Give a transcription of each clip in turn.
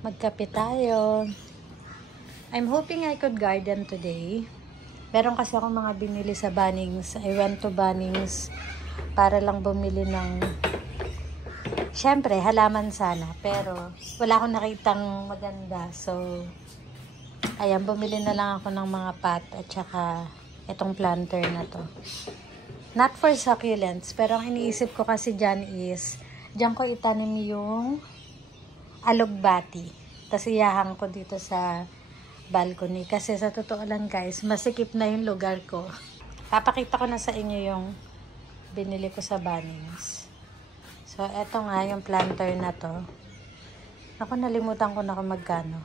Magkape tayo. I'm hoping I could garden today. Meron kasi akong mga binili sa Bunnings. I went to Bunnings para lang bumili ng, syempre, halaman sana. Pero wala akong nakitang maganda. So, ayan, bumili na lang ako ng mga pot at saka itong planter na to. Not for succulents, pero ang iniisip ko kasi dyan is, dyan ko itanim yung alugbati. Tapos iyahan ko dito sa balcony. Kasi sa totoo lang guys, masikip na yung lugar ko. Papakita ko na sa inyo yung binili ko sa Bunnings. So, eto nga yung planter na to. Ako, nalimutan ko na kung magkano.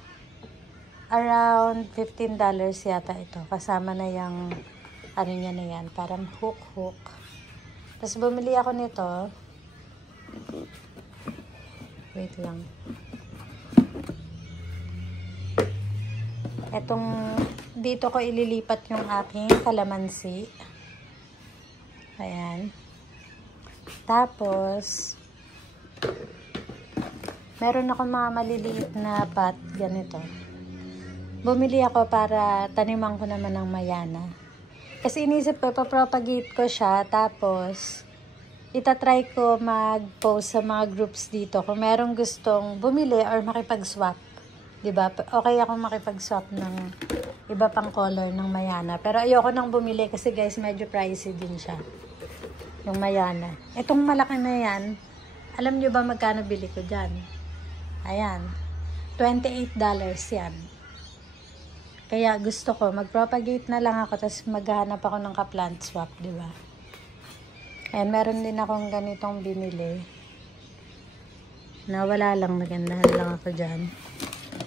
Around $15 yata ito. Kasama na yung ano niya na yan, parang hook. Tapos bumili ako nito. Wait lang. Dito ko ililipat yung aking kalamansi. Ayan. Tapos, meron ako mga maliliit na pot, ganito. Bumili ako para taniman ko naman ng mayana. Kasi inisip ko, ipapropagate ko siya, tapos itatry ko mag-post sa mga groups dito kung merong gustong bumili or makipag-swap. Diba? Okay ako makipag-swap ng iba pang color ng mayana. Pero ayoko nang bumili kasi guys, medyo pricey din siya. Yung mayana. Itong malaki na yan, alam nyo ba magkano bili ko dyan? Ayan. $28 yan. Kaya gusto ko, mag-propagate na lang ako, tapos maghanap ako ng ka-plant swap, di ba? Ayan, meron din akong ganitong binili. Nawala lang, nagandahan lang ako dyan.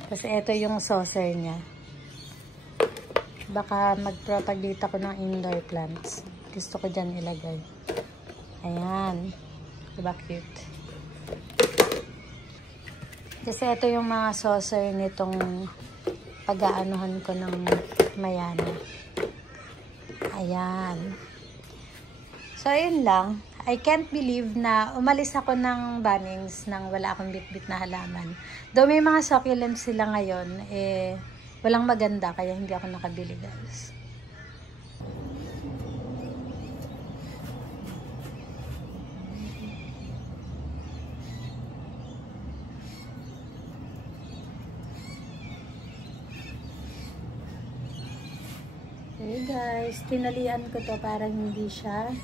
Kasi ito yung saucer niya. Baka mag-propagate ako ng indoor plants. Gusto ko dyan ilagay. Ayan. Diba cute? Kasi ito yung mga saucer nitong pag-aanuhan ko ng mayana. Ayan. So, ayun lang. I can't believe na umalis ako ng Bunnings nang wala akong bit-bit na halaman. Though may mga succulents sila ngayon, walang maganda kaya hindi ako nakabili guys. Okay guys, tinalian ko to para hindi siya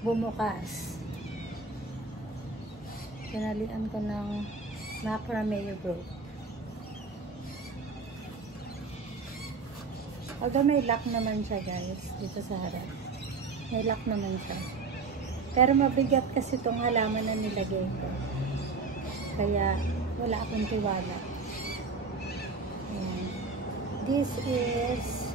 bumukas. Tinalian ko ng macrame rope. Although may lock naman siya guys, dito sa harap. May lock naman siya. Pero mabigat kasi itong halaman na nilagay ko. Kaya wala akong tiwala. Ayan. This is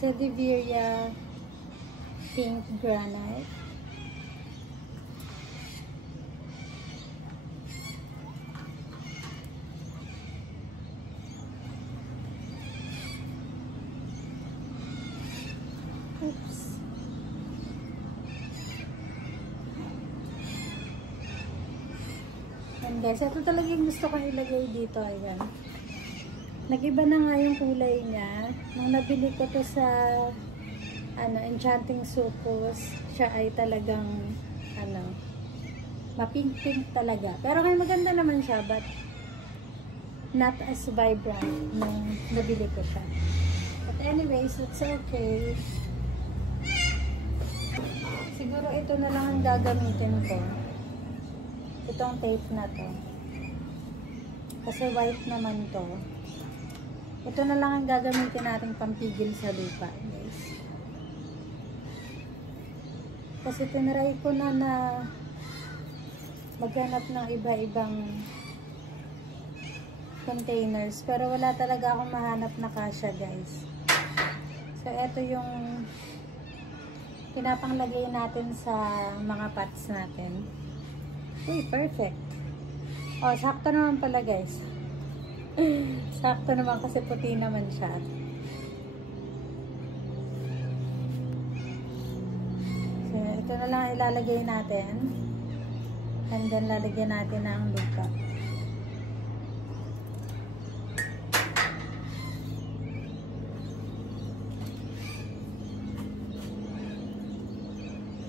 Sediveria pink granite. Oops. And guys, ito talaga yung gusto kong ilagay dito. Ayan. Nag-iba na nga yung kulay niya. Nung nabili ko to sa Enchanting Sucos, siya ay talagang mapink-pink talaga. Pero ngayon maganda naman siya, but not as vibrant nung nabili ko siya. But anyways, it's okay. Siguro ito na lang ang gagamitin ko. Itong tape na to. Kasi white naman to. Ito na lang ang gagamitin natin pampigil sa lupa, guys. Kasi tinry ko na maghanap ng iba-ibang containers. Pero wala talaga akong mahanap na kasya, guys. So, ito yung pinapanglagay natin sa mga pots natin. Uy, perfect. Oh, sakto naman pala, guys. Sakto naman kasi puti naman siya. Ito na lang ilalagay natin. And then lalagyan natin ng lupa.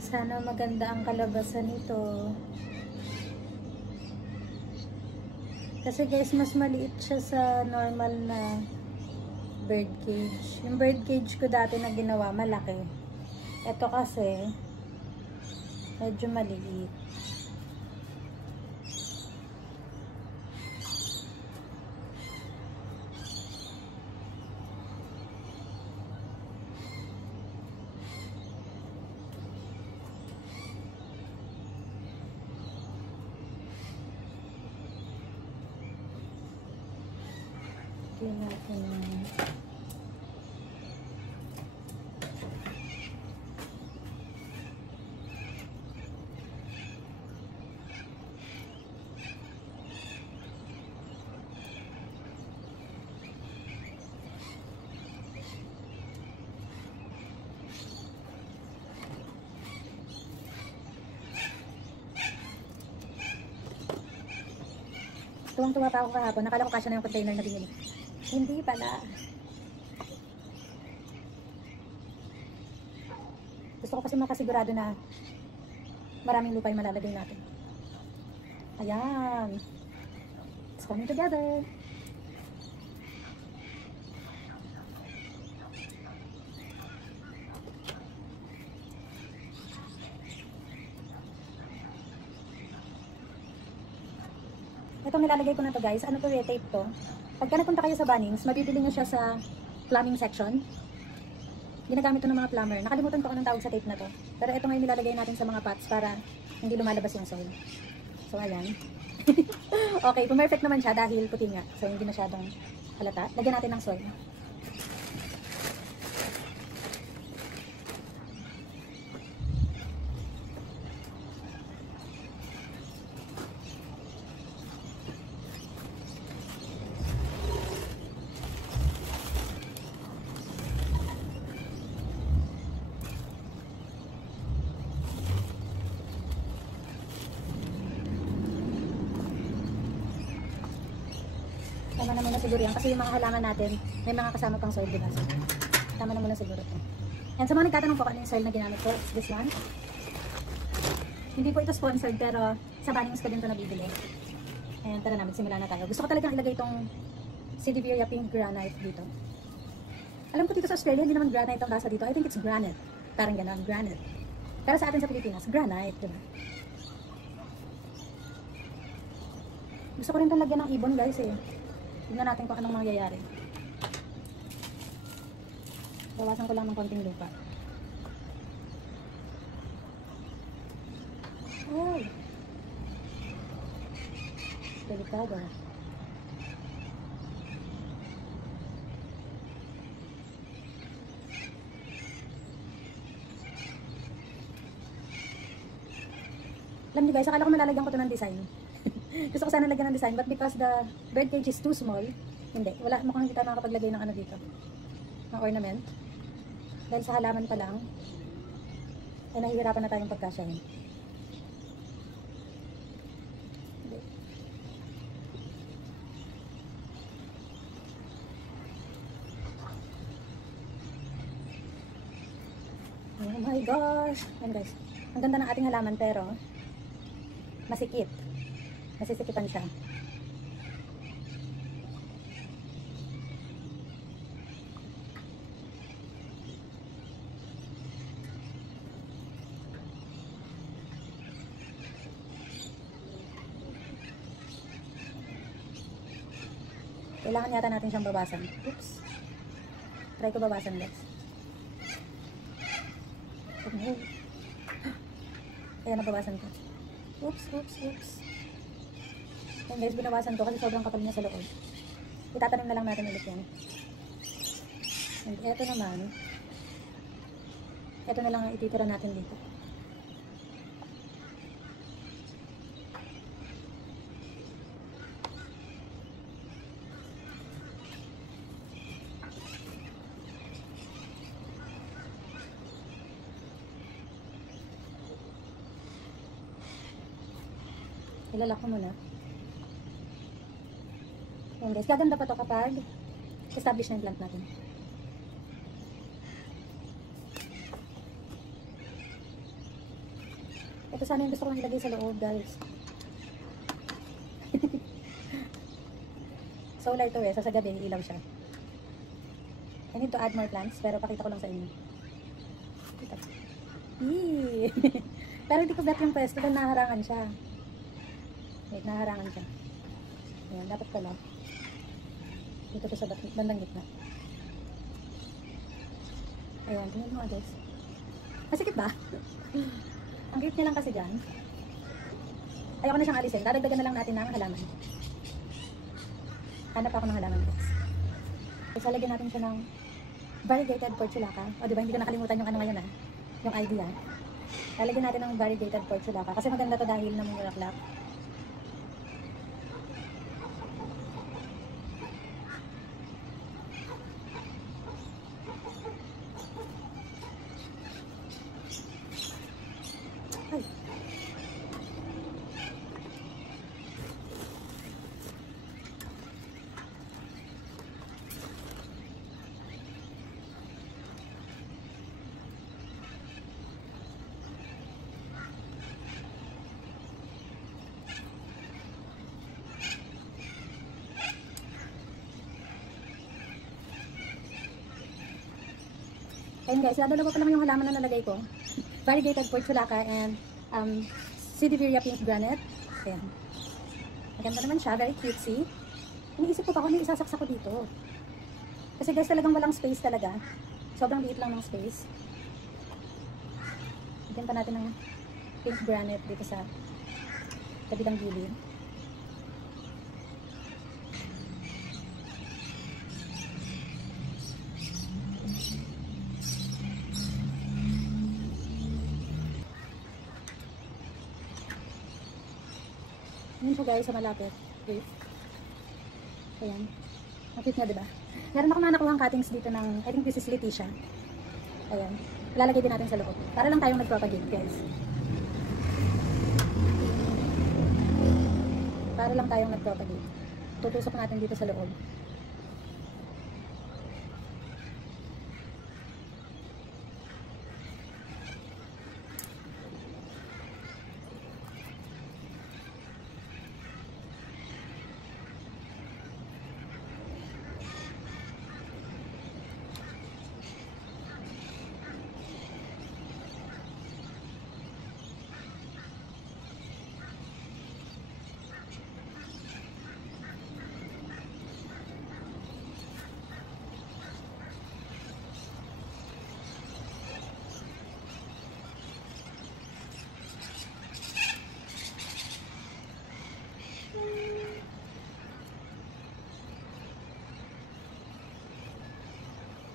Sana maganda ang kalabasan nito. Kasi guys, mas maliit siya sa normal na bird cage. Yung bird cage ko dati na ginawa, malaki. Ito kasi, medyo maliit. Lagyan natin ng tuwang-tuwa pa ako kahapon. Nakala ko kasya na yung container na binili. Hindi pala. Gusto ko kasi makasigurado na maraming lupa yung malalagay natin. Ayan. It's coming together. Itong nilalagay ko na to guys, ano to, tape to. Pagka nagpunta kayo sa Bunnings, mabibili nyo siya sa plumbing section. Ginagamit to ng mga plumber. Nakalimutan ko anong tawag sa tape na to. Pero ito ngayon nilalagay natin sa mga pots para hindi lumalabas yung soil. So ayan. Okay, perfect naman siya dahil puti nga. So hindi masyadong halata. Lagyan natin ng soil. Tama na muna siguro yan kasi yung mga halaman natin may mga kasama pang soil, diba? So, tama na muna siguro ito. And sa mga nagtatanong po ano yung soil na ginamit ko, it's this one. Hindi po ito sponsored pero sa Bunnings ko din ito nabibili. And tara na, magsimula na tayo. Gusto ko talagang ilagay itong Sidiveria Pink Granite dito. Alam ko dito sa Australia hindi naman granite ang basa dito. I think it's granite. Parang gano'n, granite. Pero sa atin sa Pilipinas, granite, diba? Gusto ko rin itong lagyan ng ibon guys eh. Tignan natin kung anong mangyayari. Bawasan ko lang ng konting lupa. Ay! Delikado. Alam niyo guys, akala ko malalagyan ko ito ng design. Gusto ko sana lagyan ng design, but because the bird cage is too small, hindi. Wala, mukhang hindi tayo makakapaglagay ng ano dito. Ng ornament. Dahil sa halaman pa lang, ay nahihirapan na tayong pagkasyahin. Oh my gosh! Yan guys. Ang ganda ng ating halaman pero masikip. Nasisikipan siya. Kailangan yata natin siyang bawasan. Oops. Try ko bawasan guys. Okay. Kaya nabawasan ko. Oops, oops, oops. Ayan guys, binawasan ko kasi sobrang kapal niya sa loob. Itatanim na lang natin ulit yan. And eto naman, eto na lang ang ititira natin dito. Ilalak ko muna. Ayan guys, gaganda pa to kapag establish na yung plant natin. Ito sana yung gusto kong ilagay sa loob guys. Solar to eh, so sa gabi ilaw siya. I need to add more plants, pero pakita ko lang sa inyo. Pero hindi ko bet yung pwesto, dahil naharangan siya. Wait, naharangan siya. Ayan, dapat pala. Dito to sa bandang gitna. Ayan, tingnan mo guys. Masikip ba? Ang cute niya lang kasi dyan. Ayoko na siyang alisin. Dadagdagan na lang natin ng halaman. Hanap ako ng halaman guys. So, lagyan natin siya ng variegated portulaca. O diba, hindi ko nakalimutan yung ano ngayon ah. Yung idea. Lalagyan natin ng variegated portulaca. Kasi maganda to dahil namumulaklak. Ay. Ayun guys, dalawa pa lang yung halaman na nalagay ko. Variegated portulaca and Sidiveria pink granite. Ayan. Maganda naman siya, very cutesy. Iniisip ko pa kung ano isasaksak ko dito. Kasi guys, talagang walang space talaga. Sobrang liit lang ng space. Bigyan pa natin ng pink granite dito sa kabilang gilid. Ayan siya guys, sa malapit. Okay. Ayan. Nakit niya, diba? Meron ako mga nakuhang cuttings dito ng, I think this is Leticia. Ayan. Ilalagay din natin sa loob. Para lang tayong nag-propagate guys. Para lang tayong nag-propagate. Tutusok natin dito sa loob.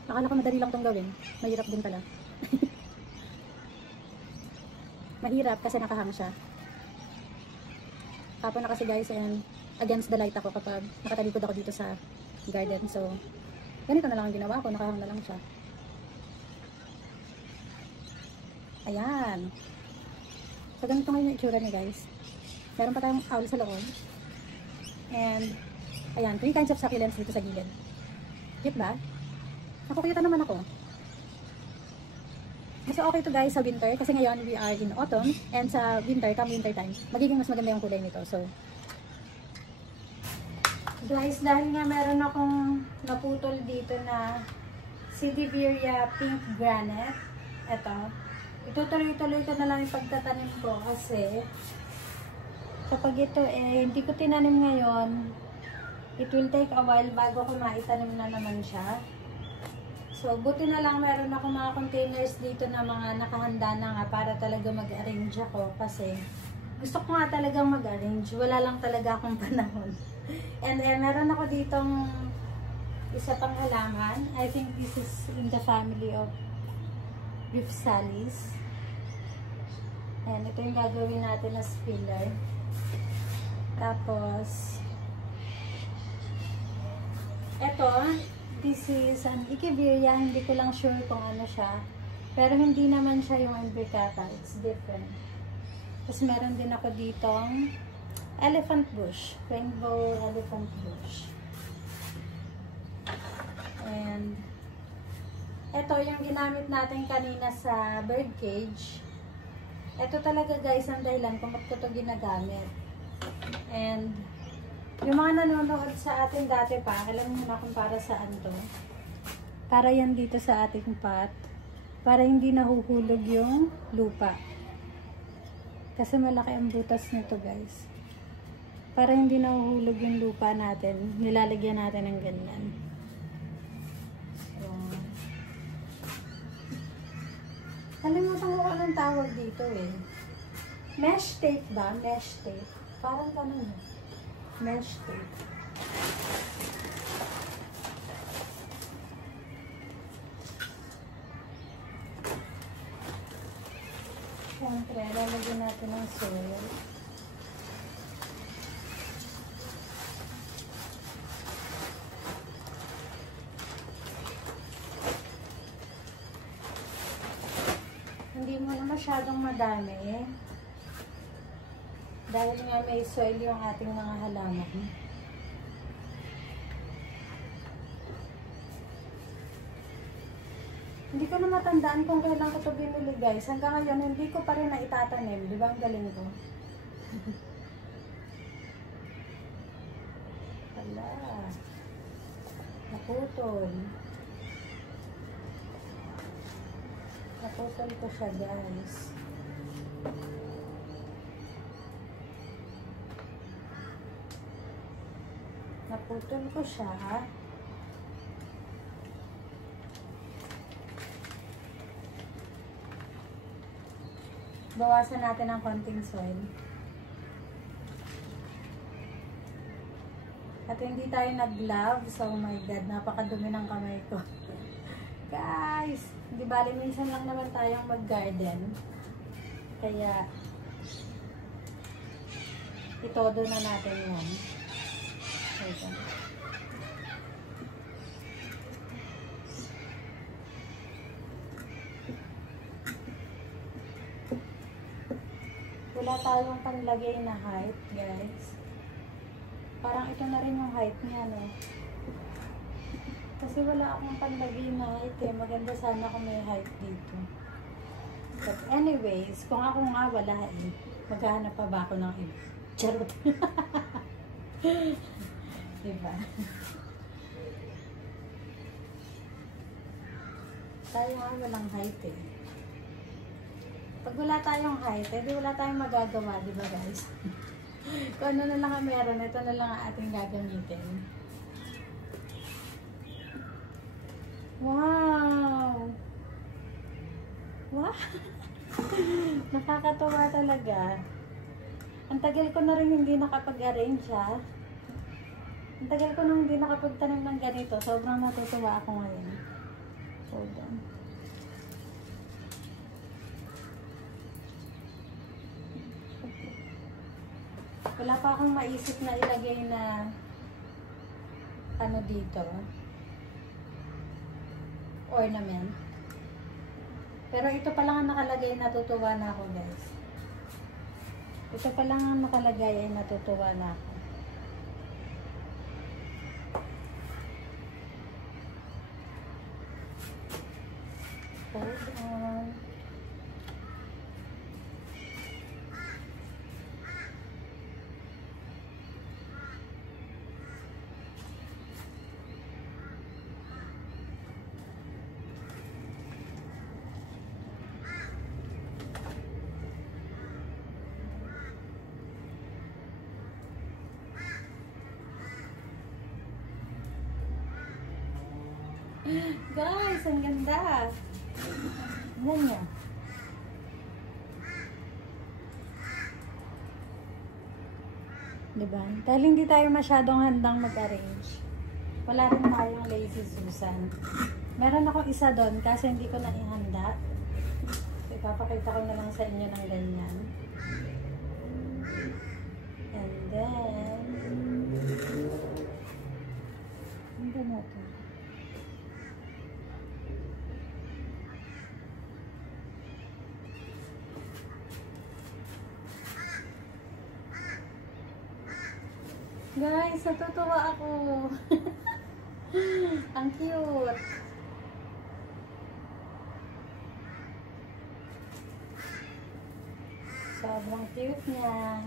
Akala ko madali lang itong gawin. Mahirap din pala. Mahirap kasi nakahang siya. Kapon na kasi guys, and against the light ako kapag nakatalikod ako dito sa garden. So, ganito na lang ang ginawa ko. Nakahang na lang siya. Ayan. So, ganito ngayon yung itsura niya guys. Meron pa tayong owl sa loob. And, ayan, 3 kinds of succulents dito sa gilid. Cute ba? Nakukita naman ako. So okay to guys sa winter kasi ngayon we are in autumn and sa winter, come winter time, magiging mas maganda yung kulay nito. So guys, dahil nga meron akong naputol dito na Sidiveria pink granite, eto, itutuloy-tuloy ko na lang yung pagtatanim ko kasi kapag ito hindi ko tinanim ngayon, it will take a while bago ko maitanim na naman siya. So, buti na lang meron ako mga containers dito na mga nakahanda na nga para talaga mag-arrange ako kasi gusto ko nga talagang mag-arrange. Wala lang talaga akong panahon. And meron ako ditong isa pang halaman. I think this is in the family of Ripsalis. And ito yung gagawin natin as filler. Tapos, ito, this is an Echeveria. Hindi ko lang sure kung ano siya. Pero hindi naman siya yung imbricata. It's different. Tapos meron din ako ditong elephant bush. Rainbow elephant bush. And ito yung ginamit natin kanina sa bird cage. Ito talaga guys ang dahilan kung bakit ko ito ginagamit. And yung mga nanonood sa atin dati pa, alam mo na kung para saan to. Para yan dito sa ating pot. Para hindi nahuhulog yung lupa. Kasi malaki ang butas nito guys. Para hindi nahuhulog yung lupa natin, nilalagyan natin ng ganyan. So, kalimutan ko anong tawag dito eh. Mesh tape ba? Mesh tape. Parang ganun eh. Mesh tape. Siyempre, lalagyan natin ng soil. Hindi mo na masyadong madami dahil nga may soil yung ating mga halaman. Hindi ko na matandaan kung kailan ko ito binili guys. Hanggang ngayon hindi ko pa rin na itatanim. Di ba ang galing ko? Hala. Naputol. Naputol ko siya guys. Naputol ko siya. Bawasan natin ng konting soil. At hindi tayo nag-gloves. Oh my God, napakadumi ng kamay ko. Guys, hindi bali minsan lang naman tayong mag-garden. Kaya, itodo na natin yan. Ito. Wala tayong panlagay na height, guys. Parang ito na rin yung height niya, no? Kasi wala akong panlagay na height, eh. Maganda sana kung may height dito. But anyways, kung ako nga wala, eh. Maghahanap pa ba ako ng iba? Charot. Diba? Tayo nga walang height, eh. Pag wala tayong height, edi wala tayong magagawa, di ba guys? Kung ano na lang ang meron, ito na lang ang ating gagamitin. Wow! Wow! Nakakatuwa talaga. Ang tagal ko na rin hindi nakapag-arrange ha. Ang tagal ko nang hindi nakapagtanim ng ganito. Sobrang natutuwa ako ngayon. Hold on. Wala pa akong maisip na ilagay na ano dito. Ornament. Pero ito pa lang ang nakalagay, natutuwa na ako guys. Ito pa lang ang nakalagay ay natutuwa na ako. Hold on. Guys, ang ganda. Yan niya. Diba? Dahil hindi tayo masyadong handang mag-arrange. Wala rin tayong lazy Susan. Meron akong isa doon kasi hindi ko na ihanda. Ipapakita ko na lang sa inyo ng ganyan. And then, hindi na ito. Guys, natutuwa ako. Ang cute. Sobrang cute niya.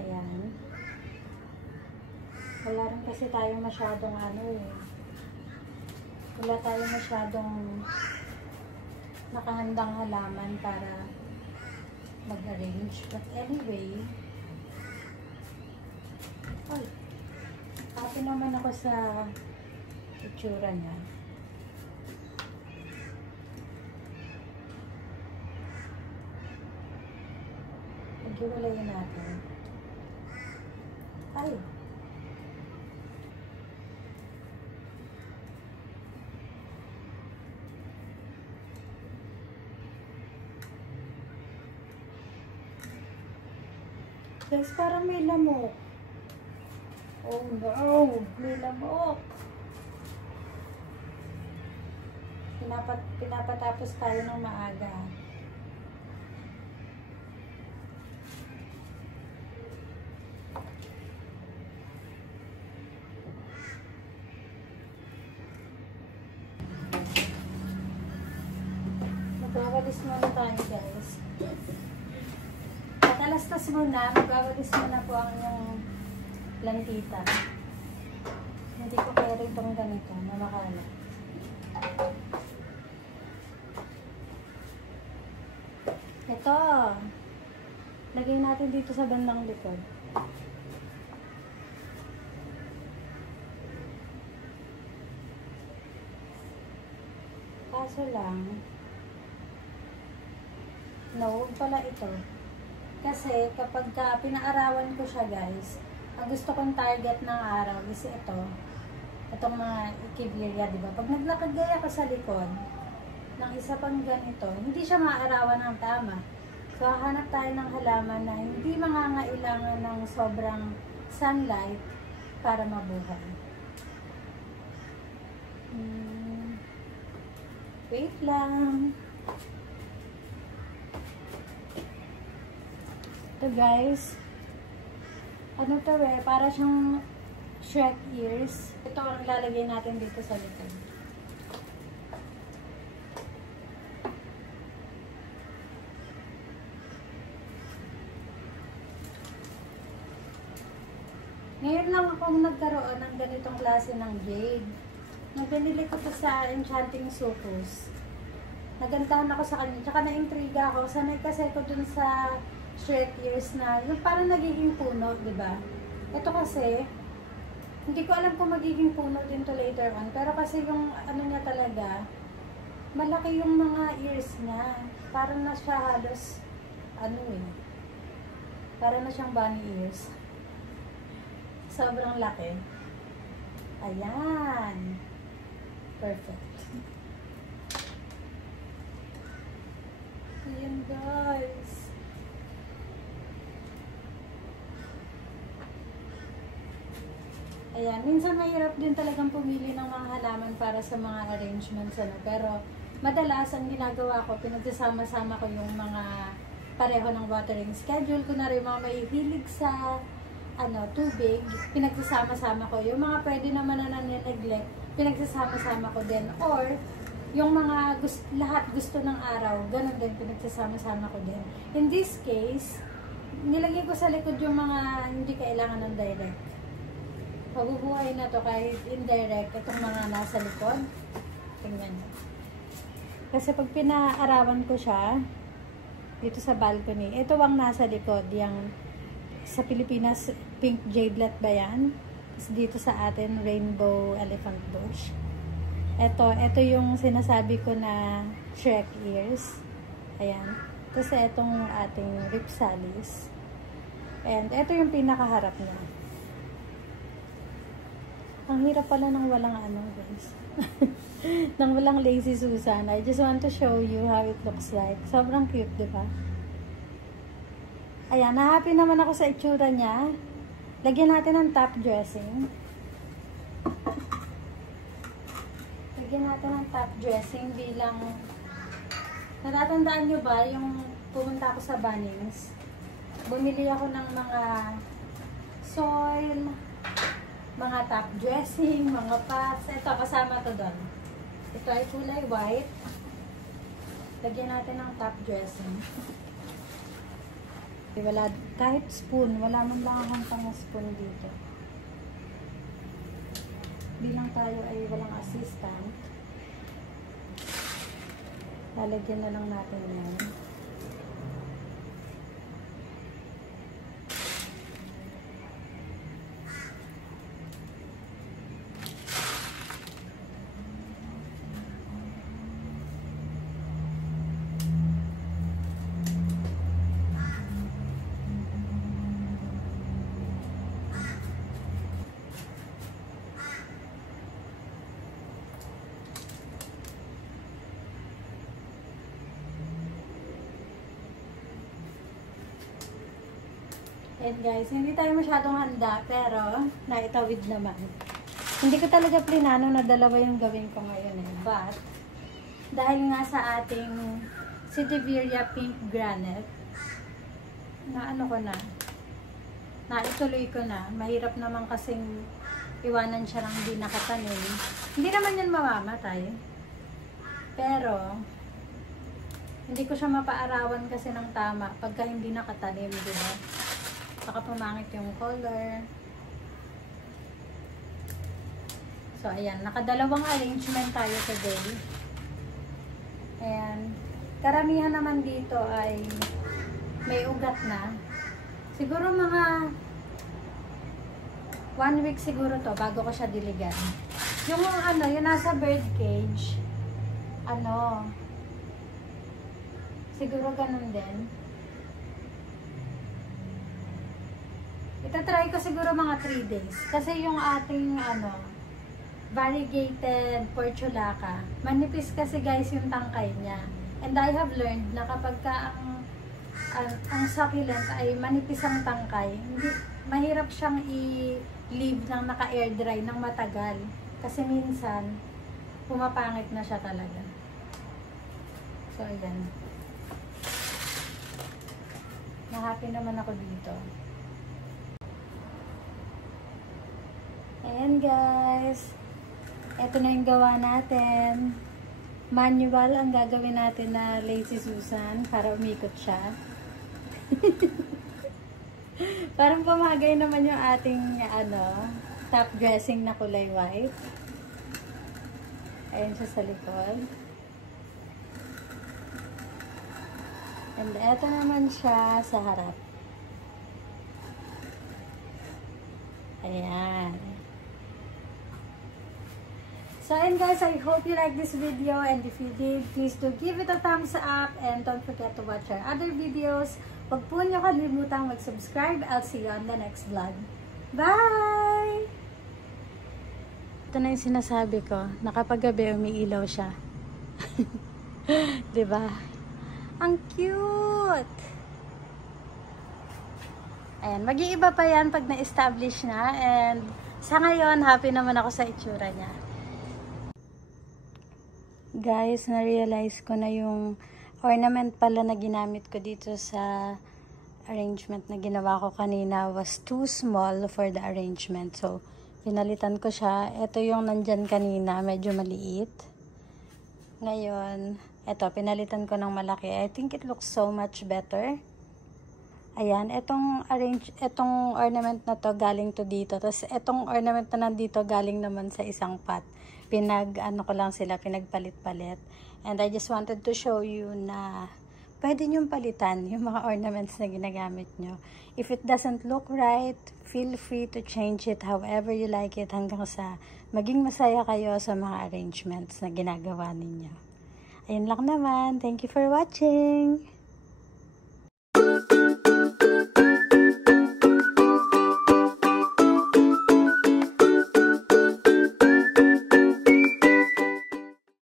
Ayan. Wala rin kasi tayong masyadong wala tayong masyadong nakahandang halaman para mag-arrange. But anyway, happy naman ako sa itsura niya. Pag-iwalayin natin. Ay! Guys, parang may lamok. Oh no! May lamok! Pinapatapos tayo ng maaga. Magwawalis muna tayo, guys. Patalastas muna, magwawalis muna po ang yung lantita. Hindi ko kaya rin itong ganito, namakala. Ito. Lagay natin dito sa bandang likod. Kaso lang, no, pala ito. Kasi kapag pinaarawan ko siya, guys, ang gusto kong target ng araw is ito. Itong mga ikibirya, diba? Pag naglakad gaya ko sa likod, ng isa pang ganito, hindi siya maarawan ng tama. So, hanap tayo ng halaman na hindi mangangailangan ng sobrang sunlight para mabuhay. Wait lang. Ito, guys. Ano to para siyang Shrek ears. Ito ang lalagay natin dito sa likod. Ngayon lang akong nagkaroon ng ganitong klase ng jade. Nung binili ko to sa Enchanting Sucus, nagandahan ako sa kanya. Tsaka na-intriga ako. Sanay kasi ko dun sa Shrek ears na yung parang nagiging puno, diba? Ito kasi, hindi ko alam kung magiging puno din to later on. Pero kasi yung ano niya talaga, malaki yung mga ears niya. Parang na siya halos, parang na siyang bunny ears. Sobrang laki. Ayan. Perfect. Ayan, guys. Ayan. Minsan mahirap din talagang pumili ng mga halaman para sa mga arrangements. Pero madalas, ang ginagawa ko, pinagsasama-sama ko yung mga pareho ng watering schedule. Kunwari mga may hilig sa tubig, pinagsasama-sama ko. Yung mga pwede naman na neglect, pinagsasama-sama ko din. Or, yung mga lahat gusto ng araw, ganun din, pinagsasama-sama ko din. In this case, nilagay ko sa likod yung mga hindi kailangan ng direct. Mabubuhay na to kahit indirect, itong mga nasa likod. Tingnan nyo. Kasi pag pinaarawan ko siya, dito sa balcony, ito ang nasa likod, yung sa Pilipinas, pink jadelet ba yan? Dito sa atin, rainbow elephant bush. Ito yung sinasabi ko na Shrek ears. Ayan. Tapos itong ating ripsalis. And ito yung pinakaharap niya. Ang hirap pala ng walang guys. Ng walang lazy Susan. I just want to show you how it looks like. Sobrang cute, diba? Ayan, na-happy naman ako sa itsura niya. Lagyan natin ng top dressing. Lagyan natin ng top dressing bilang Natatandaan nyo ba yung pumunta ako sa Bunnings? Bumili ako ng mga soil, mga top dressing, mga pots. Ito, kasama to doon. Ito ay kulay white. Lagyan natin ng top dressing. Wala, kahit spoon, wala man lang akong pang spoon dito. Bilang tayo ay walang assistant, lalagyan na lang natin yan. And guys, hindi tayo masyadong handa, pero naitawid naman. Hindi ko talaga plinano na dalawa yung gawin ko ngayon eh. But, dahil nga sa ating Sidiveria Pink Granite, na ano ko na, naituloy ko na. Mahirap naman kasing iwanan siya ng hindi nakatanim. Hindi naman yan mamamatay. Pero, hindi ko siya mapaarawan kasi ng tama pagka hindi nakatanim, di ba? Saka pumangit yung color. So, ayan. Nakadalawang arrangement tayo today. And, karamihan naman dito ay may ugat na. Siguro mga 1 week siguro to bago ko siya diligan. Yung ano, yung nasa bird cage, ano, siguro ganun din. Itatry ko siguro mga 3 days. Kasi yung ating, ano, variegated portulaca, manipis kasi guys yung tangkay niya. And I have learned na kapag ka ang succulent ay manipis ang tangkay, hindi, mahirap siyang i-leave ng naka-air dry ng matagal. Kasi minsan, pumapangit na siya talaga. So, ayan. Na-happy naman ako dito. Ayan guys, eto na yung gawa natin. Manual ang gagawin natin na Lazy Susan para umikot siya. Parang pumagay naman yung ating ano, top dressing na kulay white. Ayan siya sa likod. And eto naman siya sa harap. Ayan. So, and guys, I hope you like this video, and if you did, please do give it a thumbs up, and don't forget to watch our other videos. Huwag po niyo kalimutang mag-subscribe. I'll see you on the next vlog. Bye! Ito na yung sinasabi ko, na kapag gabi umiilaw siya. Diba? Ang cute! Ayan, mag-iiba pa yan pag na-establish na, and sa ngayon, happy naman ako sa itsura niya. Guys, na-realize ko na yung ornament pala na ginamit ko dito sa arrangement na ginawa ko kanina was too small for the arrangement. So, pinalitan ko siya. Ito yung nandyan kanina, medyo maliit. Ngayon, ito, pinalitan ko ng malaki. I think it looks so much better. Ayan, etong ornament na to galing to dito. Tapos, etong ornament na nandito galing naman sa isang pot. Ano ko lang sila, pinagpalit-palit. And I just wanted to show you na pwede nyong palitan yung mga ornaments na ginagamit nyo. If it doesn't look right, feel free to change it however you like it hanggang sa maging masaya kayo sa mga arrangements na ginagawa ninyo. Ayun lang naman. Thank you for watching!